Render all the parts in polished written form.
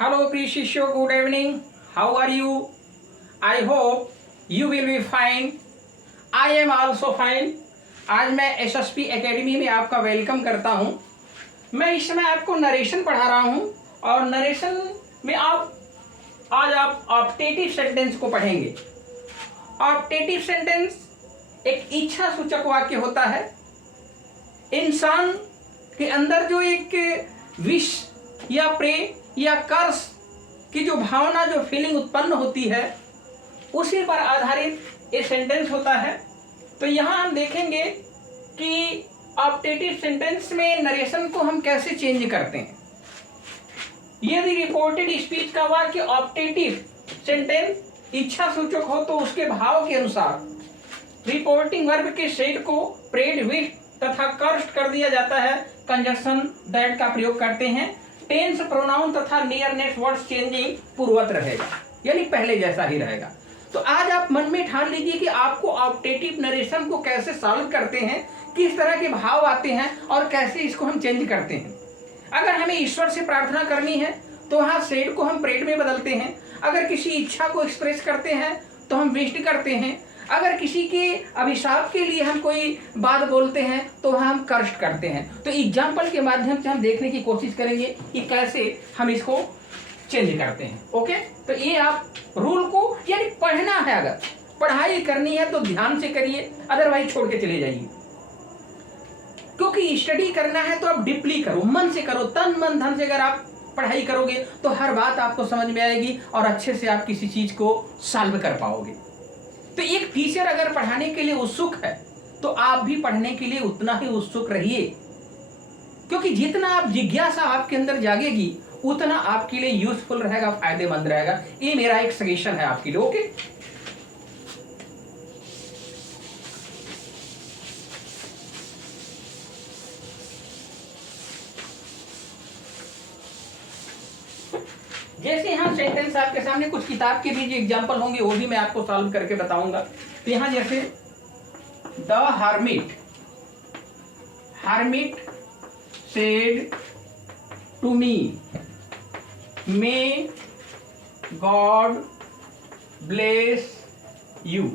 Hello, Prishisho. Good evening. How are you? I hope you will be fine. I am also fine. आज मैं SSP academy में आपका welcome करता हूं। मैं इस समय आपको नरेशन पढ़ा रहा हूं और नरेशन में आज आप ऑप्टेटिव सेंटेंस को पढ़ेंगे। ऑप्टेटिव सेंटेंस एक इच्छा सूचक वाक्य होता है। इंसान के अंदर जो एक विश या प्रेम या कर्ष की जो भावना, जो फीलिंग उत्पन्न होती है, उसी पर आधारित ये सेंटेंस होता है। तो यहाँ हम देखेंगे कि ऑप्टेटिव सेंटेंस में नरेशन को हम कैसे चेंज करते हैं। यदि रिपोर्टेड स्पीच का वाक्य ऑप्टेटिव सेंटेंस इच्छा सूचक हो तो उसके भाव के अनुसार रिपोर्टिंग वर्ब के सेट को प्रेड, विश तथा कर्स्ट कर दिया जाता है। कंजक्शन दैट का प्रयोग करते हैं। टेंस, प्रोनाउन तथा नियरनेस वर्ड्स चेंजिंग पूर्वत रहेगा, यानी पहले जैसा ही रहेगा। तो आज आप मन में ठान लीजिए कि आपको ऑप्टेटिव नरेशन को कैसे सॉल्व करते हैं, किस तरह के भाव आते हैं और कैसे इसको हम चेंज करते हैं। अगर हमें ईश्वर से प्रार्थना करनी है तो वहाँ सेड को हम प्रेड में बदलते हैं। अगर किसी इच्छा को एक्सप्रेस करते हैं तो हम विश्ड करते हैं। अगर किसी के अभिशाप के लिए हम कोई बात बोलते हैं तो हम कर्स्ट करते हैं। तो एग्जाम्पल के माध्यम से हम देखने की कोशिश करेंगे कि कैसे हम इसको चेंज करते हैं। ओके, तो ये आप रूल को, यानी पढ़ना है, अगर पढ़ाई करनी है तो ध्यान से करिए, अदरवाइज छोड़ के चले जाइए। क्योंकि स्टडी करना है तो आप डीपली करो, मन से करो, तन मन धन से। अगर आप पढ़ाई करोगे तो हर बात आपको समझ में आएगी और अच्छे से आप किसी चीज को सॉल्व कर पाओगे। तो एक टीचर अगर पढ़ाने के लिए उत्सुक है तो आप भी पढ़ने के लिए उतना ही उत्सुक रहिए, क्योंकि जितना आप जिज्ञासा आपके अंदर जागेगी उतना आपके लिए यूजफुल रहेगा, फायदेमंद रहेगा। ये मेरा एक सजेशन है आपके लिए। ओके, जैसे यहाँ सेंटेंस आपके सामने कुछ किताब के भी जो एग्जाम्पल होंगे वो भी मैं आपको सॉल्व करके बताऊंगा। तो यहाँ जैसे the hermit said to me may God bless you.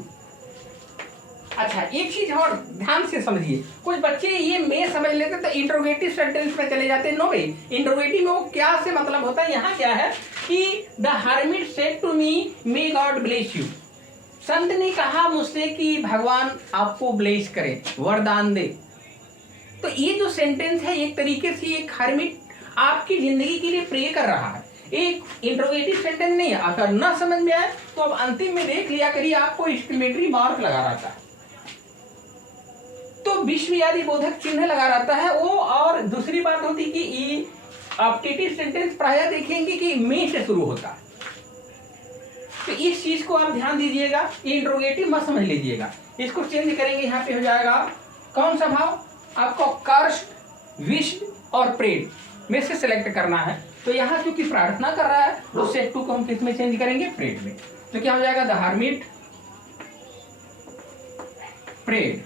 अच्छा, एक चीज और ध्यान से समझिए। कुछ बच्चे ये मे समझ लेते तो इंट्रोगेटिव सेंटेंस में चले जाते। नो भाई, इंट्रोगेटिव में वो क्या से मतलब होता है। यहाँ क्या है कि the hermit said to me may God bless you. संत ने कहा मुझसे कि भगवान आपको ब्लेस करे, वरदान दे। तो ये जो सेंटेंस है एक तरीके से एक हर्मिट आपकी जिंदगी के लिए प्रे कर रहा है, एक इंट्रोगेटिव सेंटेंस नहीं है। अगर ना समझ में आए तो अब अंतिम में देख लिया करिए, आपको एक्सक्लेमेटरी मार्क लगा रहता है, तो विश्वयादि बोधक चिन्ह लगा रहता है वो। और दूसरी बात होती कि ये ऑप्टेटिव सेंटेंस प्रायः देखेंगे कि मे से शुरू होता है। तो इस चीज को आप ध्यान दीजिएगा, इंट्रोगेटिव मत समझ लीजिएगा। इसको चेंज करेंगे, यहाँ पे हो जाएगा कौन सा भाव आपको, कर्स्ट, विश्ड और प्रेड में से सिलेक्ट करना है। तो यहाँ क्योंकि प्रार्थना कर रहा है तो सेट टू को हम किस में चेंज करेंगे, प्रेड में। तो क्या हो जाएगा, द हर्मिट प्रेड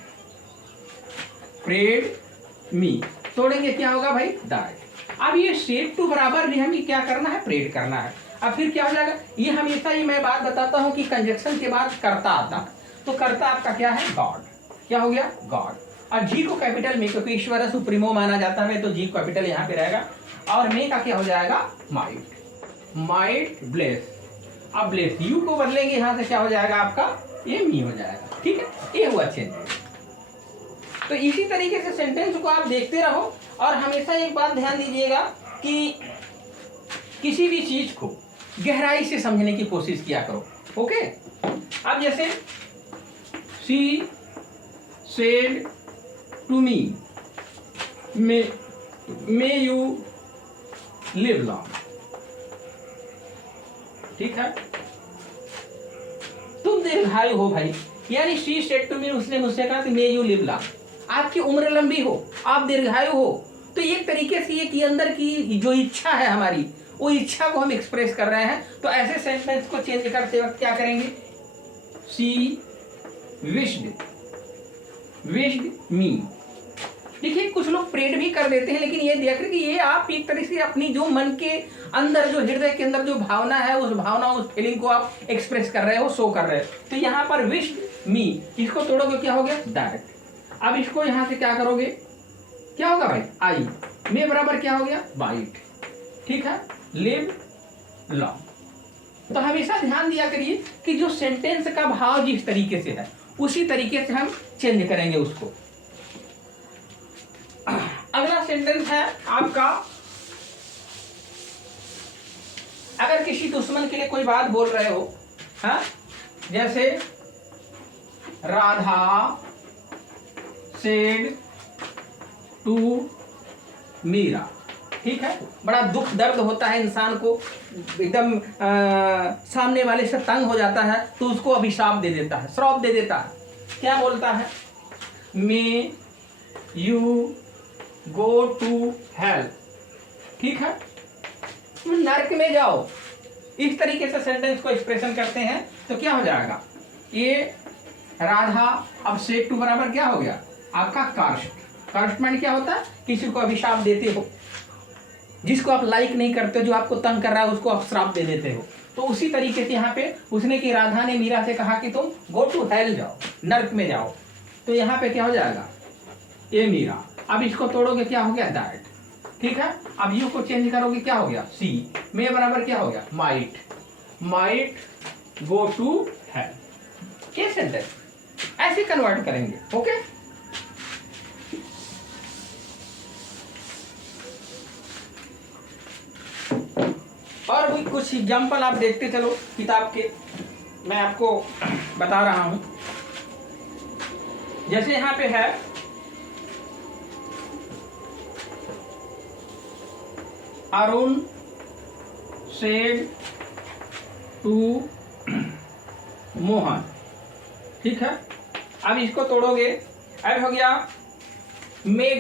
मी, तोड़ेंगे क्या होगा भाई, डाइड। अब ये सेट टू बराबर भी हमें क्या करना है, प्रेड करना है। अब फिर क्या हो जाएगा, ये हमेशा ही मैं बात बताता हूँ कि कंजक्शन के बाद कर्ता आता है। तो कर्ता आपका क्या है, गॉड। क्या हो गया, गॉड। और जी को कैपिटल में, क्योंकि ईश्वर सुप्रीमो माना जाता है तो जी कैपिटल यहाँ पे रहेगा। और मे का क्या हो जाएगा, माइट ब्लेस। अब ब्लेस यू को बदलेंगे, यहाँ से क्या हो जाएगा आपका, ये मी हो जाएगा। ठीक है, ये हुआ चेंज। तो इसी तरीके से सेंटेंस को आप देखते रहो और हमेशा एक बात ध्यान दीजिएगा कि किसी भी चीज को गहराई से समझने की कोशिश किया करो। ओके, अब जैसे she said to me may you live long. ठीक है, तुम दीर्घायु हो भाई, यानी शी सेड टू मी, उसने मुझसे कहा कि मे यू लिव लॉन्ग, आपकी उम्र लंबी हो, आप दीर्घायु हो। तो एक तरीके से ये अंदर की जो इच्छा है हमारी, वो इच्छा को हम एक्सप्रेस कर रहे हैं। तो ऐसे सेंटेंस को चेंज करते वक्त क्या करेंगे, शी विश्ड मी देखिए कुछ लोग प्रेड भी कर देते हैं, लेकिन ये देख रहे कि ये आप एक तरह से अपनी जो मन के अंदर, जो हृदय के अंदर जो भावना है, उस भावना, उस फीलिंग को आप एक्सप्रेस कर रहे हो, शो कर रहे हो। तो यहाँ पर विश मी, इसको तोड़ोगे क्या हो गया, दैट। अब इसको यहाँ से क्या करोगे, क्या होगा भाई, आई। मे बराबर क्या हो गया, बाइट। ठीक है, लिव लॉन्ग। तो हमेशा ध्यान दिया करिए कि जो सेंटेंस का भाव जिस तरीके से है उसी तरीके से हम चेंज करेंगे उसको। अगला सेंटेंस है आपका, अगर किसी दुश्मन के लिए कोई बात बोल रहे हो, हाँ, जैसे राधा सेड टू मीरा। ठीक है, बड़ा दुख दर्द होता है इंसान को, एकदम सामने वाले से तंग हो जाता है, तो उसको अभिशाप दे देता है, श्राप दे देता है। क्या बोलता है, may you go to hell. ठीक है, तुम नरक में जाओ, इस तरीके से सेंटेंस को एक्सप्रेशन करते हैं तो क्या हो जाएगा, ये राधा, अब सेड टू बराबर क्या हो गया आपका कार्स्ट। कार्स्ट माने क्या होता है, किसी को अभिशाप देते हो, जिसको आप लाइक नहीं करते, जो आपको तंग कर रहा है उसको आप श्राप दे देते हो। तो उसी तरीके से यहाँ पे उसने कि राधा ने मीरा से कहा कि तुम गो टू हेल जाओ, नर्क में जाओ। तो यहाँ पे क्या हो जाएगा, ये मीरा। अब इसको तोड़ोगे क्या हो गया, दैट। ठीक है, अब यू को चेंज करोगे क्या हो गया, सी। मे बराबर क्या हो गया, might. Might go to hell. ये सेंटेंस ऐसे कन्वर्ट करेंगे। ओके, और भी कुछ एग्जाम्पल आप देखते चलो किताब के, मैं आपको बता रहा हूं। जैसे यहां पे है, अरुण सेड टू मोहन। ठीक है, अब इसको तोड़ोगे, अब हो गया मे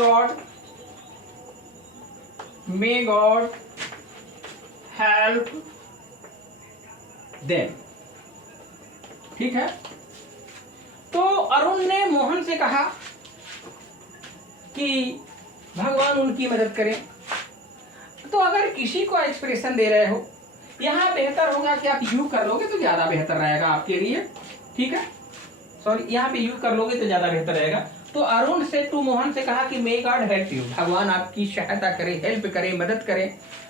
गॉड हेल्प देम। ठीक है, तो अरुण ने मोहन से कहा कि भगवान उनकी मदद करें। तो अगर किसी को एक्सप्रेशन दे रहे हो, यहां बेहतर होगा कि आप यू कर लोगे तो ज्यादा बेहतर रहेगा आपके लिए। ठीक है, सॉरी, यहाँ पे यू कर लोगे तो ज्यादा बेहतर रहेगा। तो अरुण से टू मोहन से कहा कि मे गॉड हेल्प यू, भगवान आपकी सहायता करे, हेल्प करे, मदद करे।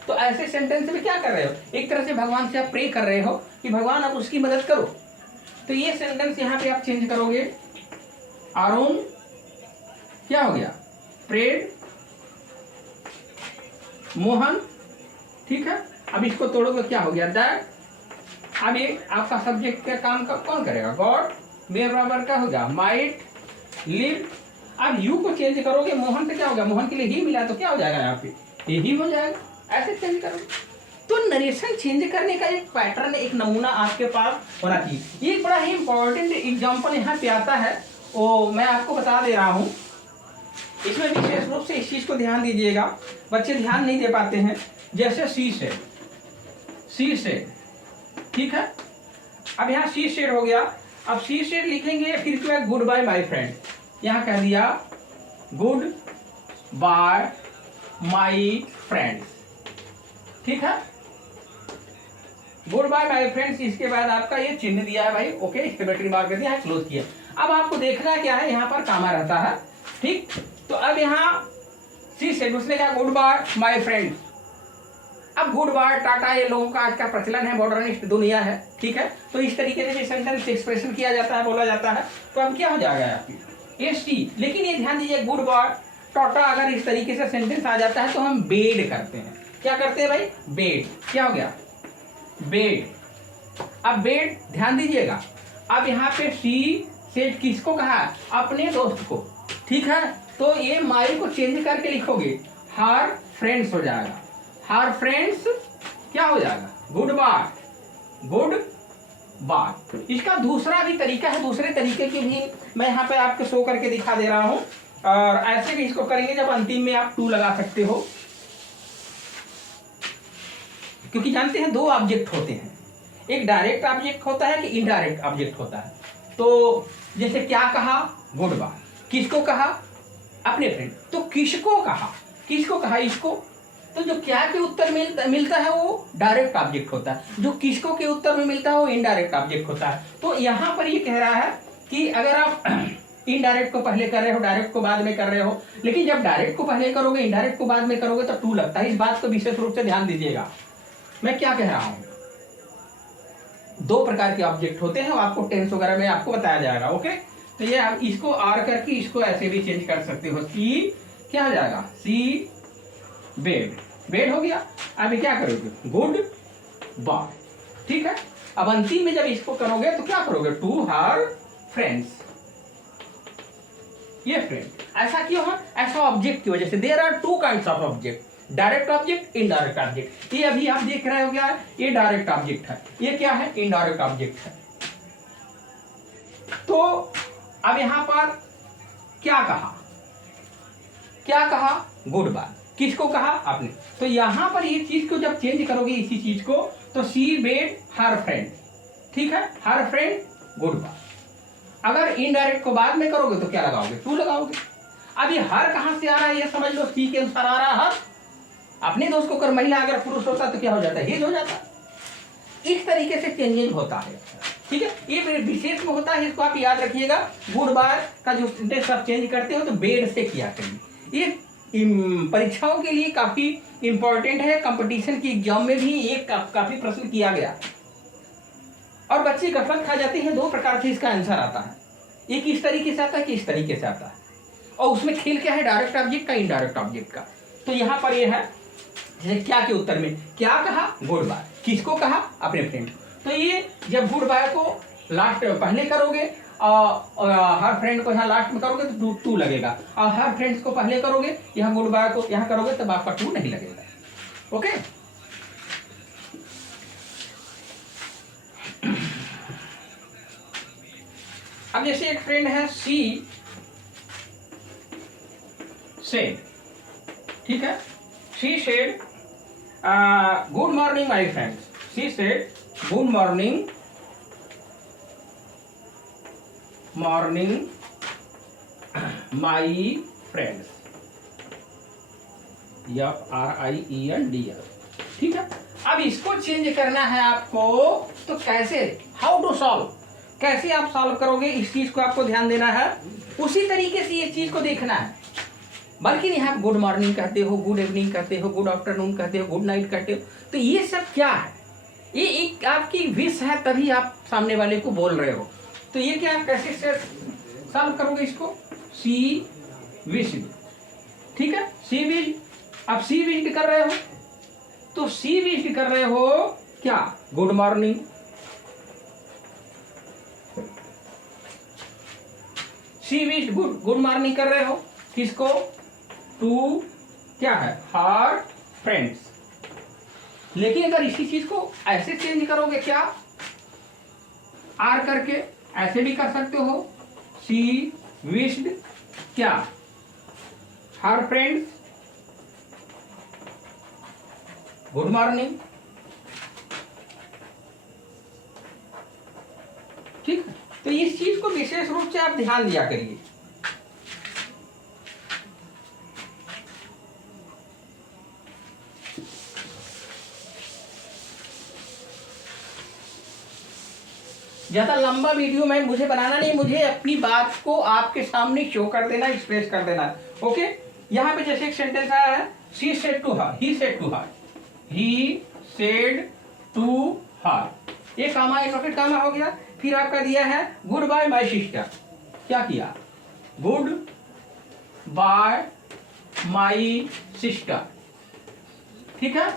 तो ऐसे सेंटेंस में क्या कर रहे हो, एक तरह से भगवान से आप प्रे कर रहे हो कि भगवान आप उसकी मदद करो। तो ये सेंटेंस यहाँ पे आप चेंज करोगे, अरुण क्या हो गया, प्रेड मोहन। ठीक है, अब इसको तोड़ोगे क्या हो गया, दैट। अब ये आपका सब्जेक्ट का काम का कौन करेगा, गॉड। मे बराबर क्या होगा, माइट लिव। अब यू को चेंज करोगे, मोहन से क्या होगा, मोहन के लिए ही मिला तो क्या हो जाएगा यहाँ पे, ये ही हो जाएगा। ऐसे चेंज करोगे। तो नरेशन चेंज करने का एक पैटर्न, एक नमूना आपके पास होना चाहिए। ये एक बड़ा ही इंपॉर्टेंट एग्जाम्पल यहाँ पे आता है, वो मैं आपको बता दे रहा हूँ। इसमें विशेष रूप से इस चीज को ध्यान दीजिएगा, बच्चे ध्यान नहीं दे पाते हैं। जैसे सी से, ठीक है, अब यहाँ सी शेड हो गया। अब सी शेड लिखेंगे, फिर क्या है, गुड बाय माय फ्रेंड। यहाँ कह दिया गुड बाय माय फ्रेंड्स। ठीक है, गुड बाय माय फ्रेंड्स। इसके बाद आपका ये चिन्ह दिया है भाई, ओके, एक्सक्लेमेटरी मार्क दिया है, क्लोज किया। अब आपको देखना क्या है, यहाँ पर कामा रहता है। ठीक, तो अब यहाँ सी से उसने कहा गुड बाय माय फ्रेंड। अब गुड बाय टाटा ये लोगों का आज का प्रचलन है, मॉडर्निस्ट दुनिया है। ठीक है, तो इस तरीके से सेंटेंस एक्सप्रेशन किया जाता है, बोला जाता है। तो अब क्या हो जाएगा आपकी, ये सी। लेकिन ये ध्यान दीजिए, गुड बाय टाटा अगर इस तरीके से सेंटेंस आ जाता है तो हम बेड करते हैं। क्या करते हैं भाई, बेड। क्या हो गया, बेड। अब बेड ध्यान दीजिएगा, अब यहाँ पे सी से किसको कहा, अपने दोस्त को। ठीक है, तो ये माई को चेंज करके लिखोगे, हर फ्रेंड्स हो जाएगा, हर फ्रेंड्स क्या हो जाएगा, गुड बाय। इसका दूसरा भी तरीका है, दूसरे तरीके की भी मैं यहाँ पे आपको शो करके दिखा दे रहा हूँ। और ऐसे भी इसको करेंगे जब अंतिम में आप टू लगा सकते हो, क्योंकि जानते हैं दो ऑब्जेक्ट होते हैं, एक डायरेक्ट ऑब्जेक्ट होता है कि इनडायरेक्ट ऑब्जेक्ट होता है। तो जैसे क्या कहा, गुड बाय, किसको कहा, अपने फ्रेंड। तो किसको कहा इसको। तो जो क्या के उत्तर मिलता है वो डायरेक्ट ऑब्जेक्ट होता है, जो किसको के उत्तर में मिलता है वो इनडायरेक्ट ऑब्जेक्ट होता है। तो यहाँ पर ये कह रहा है कि अगर आप इनडायरेक्ट को पहले कर रहे हो, डायरेक्ट को बाद में कर रहे हो, लेकिन जब डायरेक्ट को पहले करोगे इनडायरेक्ट को बाद में करोगे तो टू लगता है। इस बात को विशेष रूप से ध्यान दीजिएगा। मैं क्या कह रहा हूं, दो प्रकार के ऑब्जेक्ट होते हैं, आपको टेंस वगैरह में आपको बताया जाएगा। ओके, तो ये आप इसको आर करके इसको ऐसे भी चेंज कर सकते हो। सी क्या हो जाएगा, सी बेड हो गया। अब क्या करोगे, गुड बाय, ठीक है। अब अंतिम में जब इसको करोगे तो क्या करोगे, टू हर फ्रेंड्स, ये फ्रेंड। ऐसा क्यों है, ऐसा ऑब्जेक्ट की वजह से। There are two kinds of object, direct object, indirect object. ये अभी आप देख रहे हो क्या है, ये डायरेक्ट ऑब्जेक्ट है, ये क्या है, इनडायरेक्ट ऑब्जेक्ट है। तो अब यहां पर क्या कहा, गुड बाय। किसको कहा, आपने। तो यहां पर ये चीज को जब चेंज करोगे इसी चीज को, तो सी बेड हर फ्रेंड, ठीक है, हर फ्रेंड गुड बाय। अगर इनडायरेक्ट को बाद में करोगे तो क्या लगाओगे, टू लगाओगे। अब ये हर कहां से आ रहा है, ये समझ लो, सी के अनुसार आ रहा है। अपने दोस्त को कर, महिला अगर पुरुष होता तो क्या हो जाता है, हिज हो जाता। इस तरीके से चेंजिंग होता है, ठीक है। ये विशेष में होता है, इसको आप याद रखिएगा। गुड बाय का जो सेंटेंस आप चेंज करते हो तो बेड से किया करिए। ये परीक्षाओं के लिए काफी इंपॉर्टेंट है। कंपटीशन की एग्जाम में भी एक काफी प्रश्न किया गया और बच्चे गफलत खा जाते हैं। दो प्रकार से इसका आंसर आता है, एक इस तरीके से आता है कि इस तरीके से आता है, और उसमें खेल क्या है, डायरेक्ट ऑब्जेक्ट का, इनडायरेक्ट ऑब्जेक्ट का। तो यहाँ पर यह है, जैसे क्या के उत्तर में क्या कहा, गुड बाय। किसको कहा, अपने फ्रेंड। तो ये जब गुड बाय को लास्ट पहले करोगे और हर फ्रेंड को यहाँ लास्ट में करोगे तो टू लगेगा, और हर फ्रेंड्स को पहले करोगे, यहाँ गुड बाय को यहाँ करोगे तब आपका टू नहीं लगेगा। ओके, अब जैसे एक फ्रेंड है, सी सेड, ठीक है, she said good morning my friends. She said good morning my friends, FRIENDS, ठीक है। अब इसको चेंज करना है आपको, तो कैसे, हाउ टू सॉल्व, कैसे आप सॉल्व करोगे, इस चीज को आपको ध्यान देना है। उसी तरीके से ये चीज को देखना है। बल्कि यहाँ आप गुड मॉर्निंग कहते हो, गुड इवनिंग कहते हो, गुड आफ्टरनून कहते हो, गुड नाइट कहते हो, तो ये सब क्या है, ये एक आपकी विश है, तभी आप सामने वाले को बोल रहे हो। तो ये क्या, कैसे से सॉल्व करोगे इसको, सी विश, ठीक है, सी विश। अब सी विश कर रहे हो, तो सी विश कर रहे हो क्या, गुड मॉर्निंग। सी विश गुड मॉर्निंग कर रहे हो, किसको, टू क्या है, हर फ्रेंड्स। लेकिन अगर इसी चीज को ऐसे चेंज करोगे, क्या, आर करके ऐसे भी कर सकते हो, सी विश्ड क्या, हर फ्रेंड्स गुड मॉर्निंग, ठीक। तो इस चीज को विशेष रूप से आप ध्यान दिया करिए। ज्यादा लंबा वीडियो में मुझे बनाना नहीं, मुझे अपनी बात को आपके सामने शो कर देना, एक्सप्रेस कर देना। ओके, यहाँ पे जैसे एक सेंटेंस आया है, she said to her, he said to her, he said to her, ये कामा इन्वर्टेड कामा हो गया। फिर आपका दिया है गुड बाय माय सिस्टर, क्या किया, गुड बाय माय सिस्टर, ठीक है।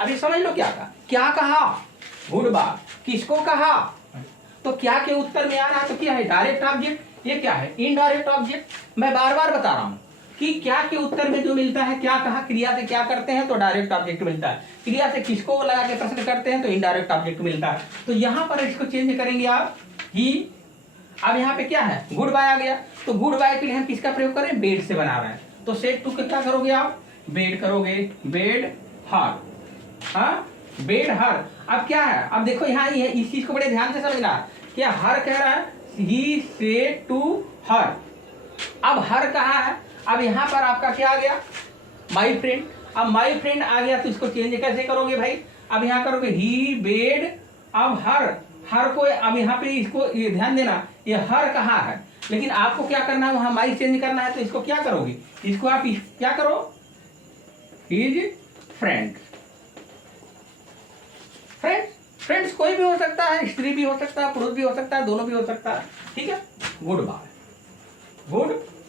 अभी समझ लो क्या कहा, गुड बाय। किसको कहा, तो क्या के उत्तर में आ रहा है, तो क्या है, डायरेक्ट ऑब्जेक्ट। ये क्या है, इनडायरेक्ट ऑब्जेक्ट। मैं बार बार बता रहा हूं कि क्या के उत्तर में जो मिलता है, क्या कहा, क्रिया से क्या करते हैं तो डायरेक्ट ऑब्जेक्ट मिलता है, क्रिया से किसको लगा के प्रश्न करते हैं तो इनडायरेक्ट ऑब्जेक्ट मिलता है। तो यहां पर इसको चेंज करेंगे आप, ही। अब यहाँ पे क्या है, गुड बाय आ गया, तो गुड बाय के लिए हम किसका प्रयोग करें, बेड से बना रहे हैं। तो सेड टू क्या करोगे आप, बेड करोगे, बेड हर, हाँ, बेड हर। अब क्या है, अब देखो यहाँ इस चीज को बड़े ध्यान से समझना, क्या हर कह रहा है, ही सेड टू हर। अब हर कहा है, अब यहाँ पर आपका क्या आ गया, माई फ्रेंड। अब माई फ्रेंड आ गया तो इसको चेंज कैसे करोगे भाई, अब यहाँ करोगे ही बेड। अब हर को, अब यहाँ पे इसको ये ध्यान देना, ये हर कहाँ है, लेकिन आपको क्या करना है, वहां माई चेंज करना है। तो इसको क्या करोगे, इसको आप क्या करो, हिज फ्रेंड। फ्रेंड्स कोई भी हो सकता है, स्त्री भी हो सकता है, पुरुष भी हो सकता है, दोनों भी हो सकता है, ठीक है। गुड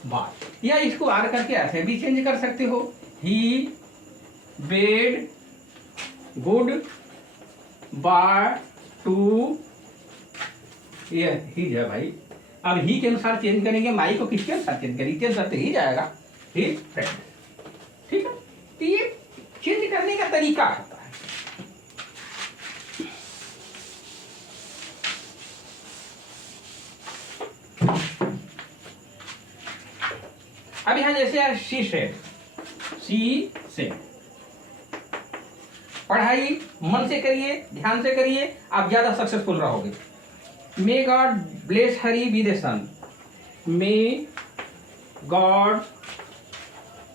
बाय, या इसको आर करके ऐसे भी चेंज कर सकते हो, ही बेड गुड बाय टू, ये ही है भाई। अब ही के अनुसार चेंज करेंगे, माई को किसके अनुसार चेंज करेंगे, के अनुसार तो ही जाएगा, ही फ्रेंड, ठीक है। तो ये चेंज करने का तरीका होता है। अब यहां जैसे शी से पढ़ाई मन से करिए, ध्यान से करिए, आप ज्यादा सक्सेसफुल रहोगे। May God bless Hari with a son, may God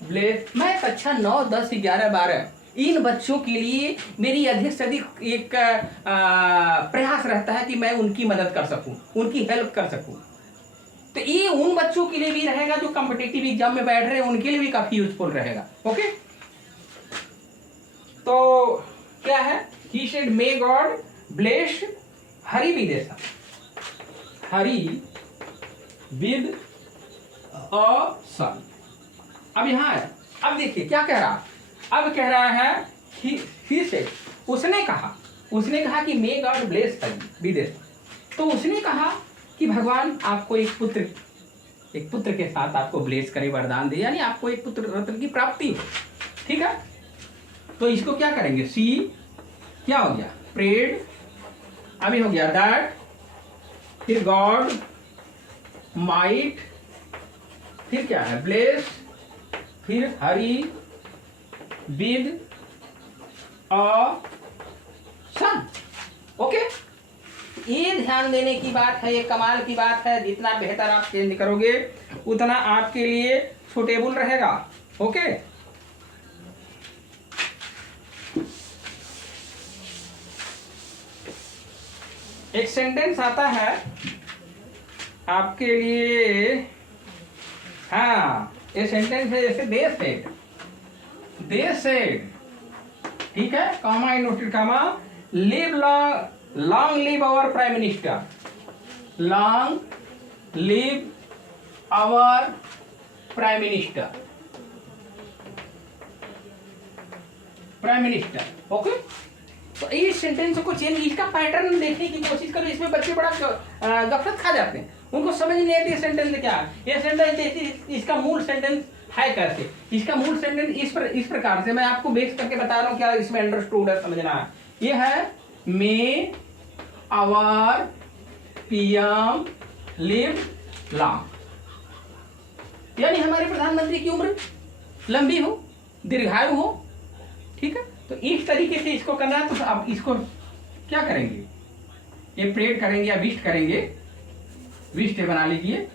bless. मैं कक्षा 9, 10, 11, 12 इन बच्चों के लिए मेरी अधिक से अधिक एक प्रयास रहता है कि मैं उनकी मदद कर सकूं, उनकी हेल्प कर सकूं। तो ये उन बच्चों के लिए भी रहेगा जो कॉम्पिटिटिव एग्जाम में बैठ रहे हैं, उनके लिए भी काफी यूजफुल रहेगा। ओके, तो क्या है, he said may God bless Hari with a son, her with a son. अब यहां है, अब देखिए क्या कह रहा, अब कह रहा है ही सेड, उसने कहा कि may God bless Hari with a son. तो उसने कहा कि भगवान आपको एक पुत्र के साथ आपको ब्लेस करे, वरदान दे, यानी आपको एक पुत्र रत्न की प्राप्ति हो, ठीक है। तो इसको क्या करेंगे, सी क्या हो गया, प्रेड, अभी हो गया दैट, फिर गॉड माइट, फिर क्या है ब्लेस, फिर हरी विद अ सन। ओके, ये ध्यान देने की बात है, ये कमाल की बात है। जितना बेहतर आप चेंज करोगे उतना आपके लिए सुटेबल रहेगा। ओके, एक सेंटेंस आता है आपके लिए, हाँ ये सेंटेंस है जैसे दे सेड, ठीक है, comma inverted comma, long live our prime minister, long live our prime minister. Okay, तो इस सेंटेंस को चेंज, इसका पैटर्न देखने की कोशिश करो। इसमें बच्चे बड़ा गफलत खा जाते हैं, उनको समझ नहीं आती सेंटेंस क्या है। ये सेंटेंस इसका मूल सेंटेंस है कैसे, इसका मूल सेंटेंस इस प्रकार से मैं आपको बेस करके बता रहा हूँ, क्या इसमें अंडरस्टूड है, समझना है। ये है मे आवर पीएम लिव लॉन्ग, यानी हमारे प्रधानमंत्री की उम्र लंबी हो, दीर्घायु हो, ठीक है। तो इस तरीके से इसको करना है। तो आप इसको क्या करेंगे, ये प्रेड करेंगे या विस्ट करेंगे, विस्ट बना लीजिए।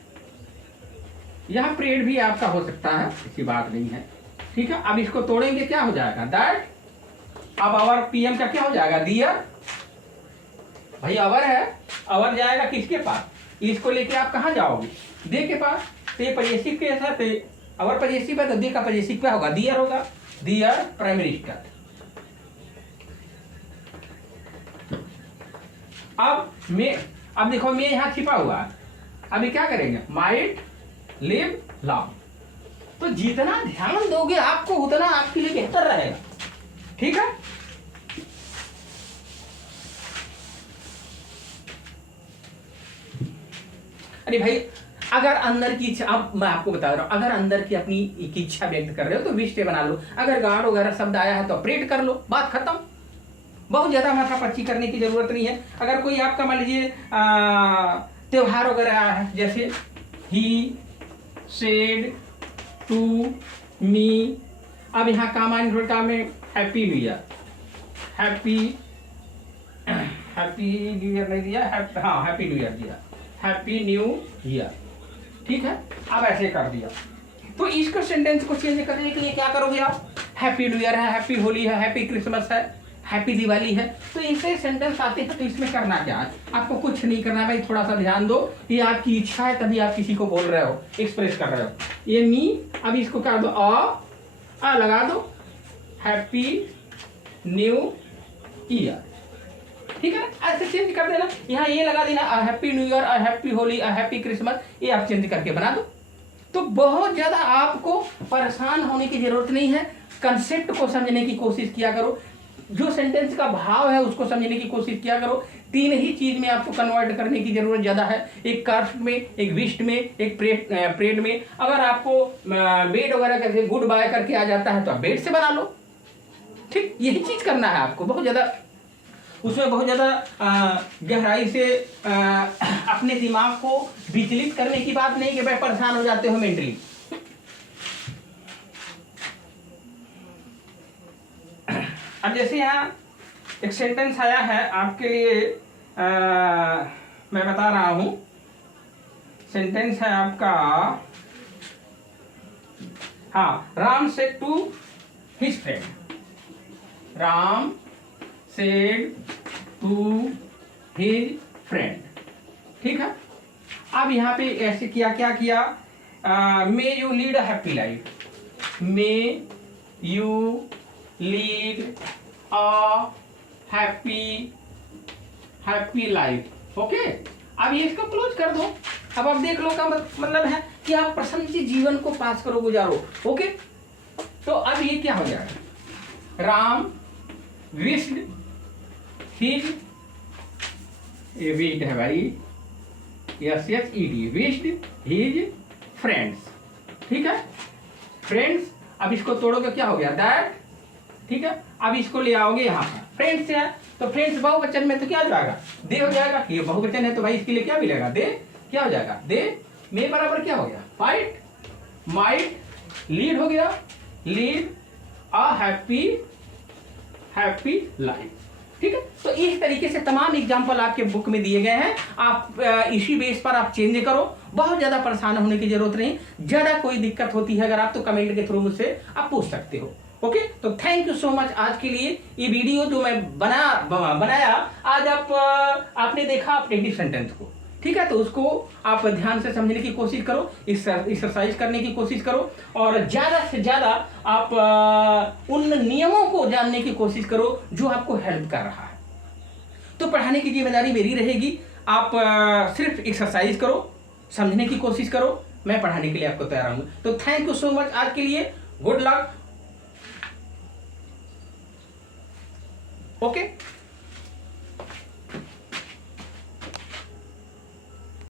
यहां प्रेड भी आपका हो सकता है, ऐसी बात नहीं है, ठीक है। अब इसको तोड़ेंगे, क्या हो जाएगा, दैट। अब आवर पीएम का क्या हो जाएगा, दियर, भाई आवर है, आवर जाएगा किसके पास, इसको लेके आप कहां जाओगे, दे के पास। तो ये पजेसिव के साथ आवर पजेसिव है, तो दे का पजेसिव क्या होगा, दियर होगा, दियर प्राइम मिनिस्टर। अब देखो मैं यहां छिपा हुआ है, अभी क्या करेंगे, माइट लिव लॉन्ग। तो जितना ध्यान दोगे आपको उतना आपके लिए बेहतर रहेगा, ठीक है। अरे भाई, अगर अंदर की इच्छा, अब मैं आपको बता रहा हूं, अगर अंदर की अपनी एक इच्छा व्यक्त कर रहे हो तो विष्टे बना लो। अगर गार्ड वगैरह शब्द आया है तो ऑपरेट कर लो, बात खत्म। बहुत ज्यादा माथापच्ची करने की जरूरत नहीं है। अगर कोई आपका मान लीजिए त्योहार वगैरह आया है, जैसे ही सेड टू मी, अब यहाँ काम में happy new year, happy new year नहीं दिया, हाँ हैप्पी न्यू ईयर दिया, हैप्पी न्यू ईयर, ठीक है। अब ऐसे कर दिया। तो इसको सेंटेंस को चेंज करने के लिए क्या करोगे आप? हैप्पी न्यू ईयर है, हैप्पी होली है, हैप्पी क्रिसमस है, हैप्पी दिवाली है, तो ऐसे सेंटेंस आते हैं। तो इसमें करना क्या है? आपको कुछ नहीं करना भाई, थोड़ा सा ध्यान दो। ये आपकी इच्छा है, तभी आप किसी को बोल रहे हो, एक्सप्रेस कर रहे हो। ये मी, अब इसको क्या दो, आ लगा दो, हैप्पी न्यू ईयर, ठीक है। ऐसे चेंज कर देना, यहाँ ये लगा देना happy new year, happy Holi, happy Christmas, ये आप चेंज करके बना दो। तो बहुत ज्यादा आपको परेशान होने की जरूरत नहीं है। कंसेप्ट को समझने की कोशिश किया करो, जो सेंटेंस का भाव है उसको समझने की कोशिश किया करो। तीन ही चीज में आपको कन्वर्ट करने की जरूरत ज्यादा है, एक कार्फ में, एक विस्ट में, एक प्रेड में। अगर आपको बेड वगैरह करके गुड बाय करके आ जाता है तो आप बेड से बना लो, ठीक। यही चीज करना है आपको, बहुत ज्यादा उसमें बहुत ज़्यादा गहराई से अपने दिमाग को विचलित करने की बात नहीं कि भाई परेशान हो जाते हो मेंटली। अब जैसे यहाँ एक सेंटेंस आया है आपके लिए, मैं बता रहा हूं। सेंटेंस है आपका, हाँ, Ram said to his friend, Ram said to his friend, ठीक है। अब यहाँ पे ऐसे किया, क्या किया, may you lead a happy life, may you lead a happy life, okay. अब ये इसको क्लोज कर दो। अब आप देख लो का मतलब है कि आप प्रसन्न से जीवन को पास करो, गुजारो, ओके। तो अब ये क्या हो जाएगा, राम विश्ड हिज, ये विश्ड है भाई, SHED, विश्ड हिज फ्रेंड्स, ठीक है, फ्रेंड्स। अब इसको तोड़ोगे क्या हो गया, दैट, ठीक है। अब इसको ले आओगे यहाँ पर, फ्रेंड्स है तो फ्रेंड्स बहुवचन में तो क्या हो जाएगा, दे हो जाएगा। ये बहुवचन है तो भाई इसके लिए क्या मिलेगा, दे, क्या हो जाएगा, दे में बराबर क्या हो गया, फाइट, माइट, लीड हो गया, लीड अ हैप्पी लाइफ, ठीक है। तो इस तरीके से तमाम एग्जाम्पल आपके बुक में दिए गए हैं। आप इसी बेस पर आप चेंज करो, बहुत ज्यादा परेशान होने की जरूरत नहीं। ज्यादा कोई दिक्कत होती है अगर आप तो कमेंट के थ्रू मुझसे आप पूछ सकते हो, ओके। तो थैंक यू सो मच आज के लिए। ये वीडियो जो मैं बनाया आज आपने देखा अपडेटिव सेंटेंस को, ठीक है। तो उसको आप ध्यान से समझने की कोशिश करो, एक्सरसाइज करने की कोशिश करो, और ज्यादा से ज्यादा आप उन नियमों को जानने की कोशिश करो जो आपको हेल्प कर रहा है। तो पढ़ाने की जिम्मेदारी मेरी रहेगी, आप सिर्फ एक्सरसाइज करो, समझने की कोशिश करो, मैं पढ़ाने के लिए आपको तैयार हूँ। तो थैंक यू सो मच आज के लिए, गुड लक, ओके।